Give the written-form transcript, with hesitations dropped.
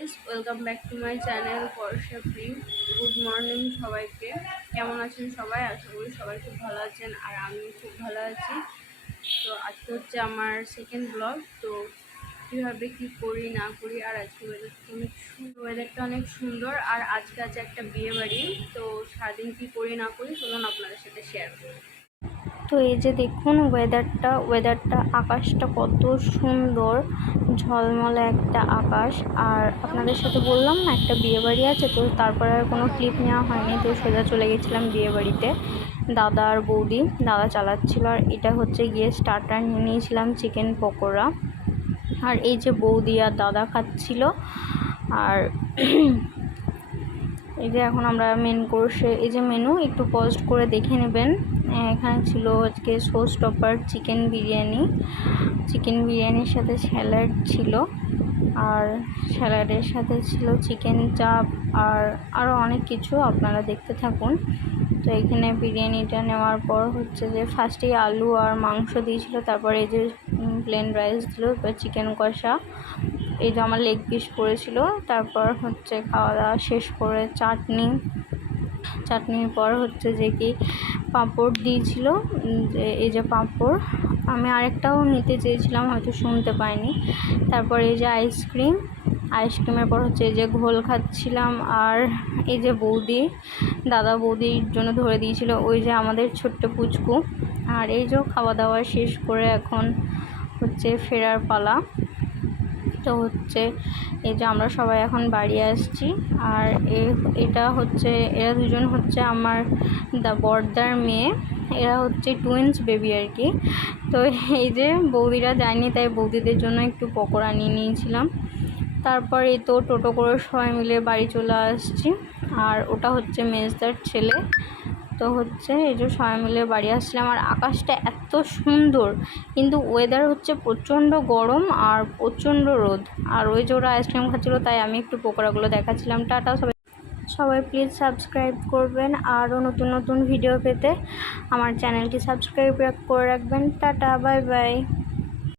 Guys, welcome back to my channel পরশা প্রিম। Good morning সবাইকে। কেমন আছেন সবাই? আশা করি সবাই খুব ভালো আছেন আর আমিও খুব ভালো আছি। তো আজকে হচ্ছে আমার সেকেন্ড ব্লগ। তো কীভাবে কী করি না করি, আর আজকে ওয়েদারটা অনেক সুন্দর আর আজকে আছে একটা বিয়ে বাড়ি। তো সারাদিন কী করি না করি চলুন আপনাদের সাথে শেয়ার করি। তো এই যে দেখুন ওয়েদারটা আকাশটা কত সুন্দর, ঝলমলে একটা আকাশ। আর আপনাদের সাথে বললাম না একটা বিয়ে বাড়ি আছে, তো তারপরে আর কোনো ক্লিপ নেওয়া হয়নি। তো সোজা চলে গেছিলাম বিয়ে বাড়িতে। দাদা আর বৌদি, দাদা চালাচ্ছিল আর এটা হচ্ছে গিয়ে স্টার্টার নিয়ে নিয়েছিলাম চিকেন পকোড়া। আর এই যে বৌদি আর দাদা খাচ্ছিল। আর এই যে এখন আমরা মেন কোর্সে, এই যে মেনু একটু পজ করে দেখে নেবেন। এখানে ছিল আজকে শো স্টপার চিকেন বিরিয়ানির সাথে স্যালাড ছিল, আর স্যালাডের সাথে ছিল চিকেন চাপ আর আরও অনেক কিছু, আপনারা দেখতে থাকুন। তো এখানে বিরিয়ানিটা নেওয়ার পর হচ্ছে যে ফার্স্টেই আলু আর মাংস দিয়েছিল, তারপরে এই যে প্লেন রাইস দিল, এবার চিকেন কষা, এই যে আমার লেগ পিস পড়েছিল। তারপর হচ্ছে খাওয়া দাওয়া শেষ করে চাটনির পর হচ্ছে যে কি পাঁপড় দিয়েছিল। এই যে পাঁপড়, আমি আরেকটাও নিতে চেয়েছিলাম, হয়তো শুনতে পাইনি। তারপর এই যে আইসক্রিমের পর হচ্ছে এই যে ঘোল খাচ্ছিলাম। আর এই যে দাদা বৌদির জন্য ধরে দিয়েছিল ওই যে আমাদের ছোট্ট পুচকু। আর এই যে খাওয়া দাওয়া শেষ করে এখন হচ্ছে ফেরার পালা। তো হচ্ছে এই যে আমরা সবাই এখন বাড়ি আসছি। আর এটা হচ্ছে এরা দুজন হচ্ছে আমার বড়দার মেয়ে, এরা হচ্ছে টুইন্স বেবি আর কি। তো এই যে বৌদিরা যায়নি, তাই বৌদিদের জন্য একটু পকোড়া নিয়ে নিয়েছিলাম। তারপর এই তো টোটো করে সবাই মিলে বাড়ি চলে আসছি। আর ওটা হচ্ছে মেজদার ছেলে। তো হচ্ছে এই যে সবাই মিলে বাড়ি আসছিলাম। আর আকাশটা এত সুন্দর, কিন্তু ওয়েদার হচ্ছে প্রচণ্ড গরম আর প্রচণ্ড রোদ। আর ওই যে ওরা আইসক্রিম খাচ্ছিলো, তাই আমি একটু পকোড়াগুলো দেখাচ্ছিলাম। টাটা সবাই প্লিজ সাবস্ক্রাইব করবেন, আরও নতুন নতুন ভিডিও পেতে আমার চ্যানেলটি সাবস্ক্রাইব করে রাখবেন। Tata, bye bye.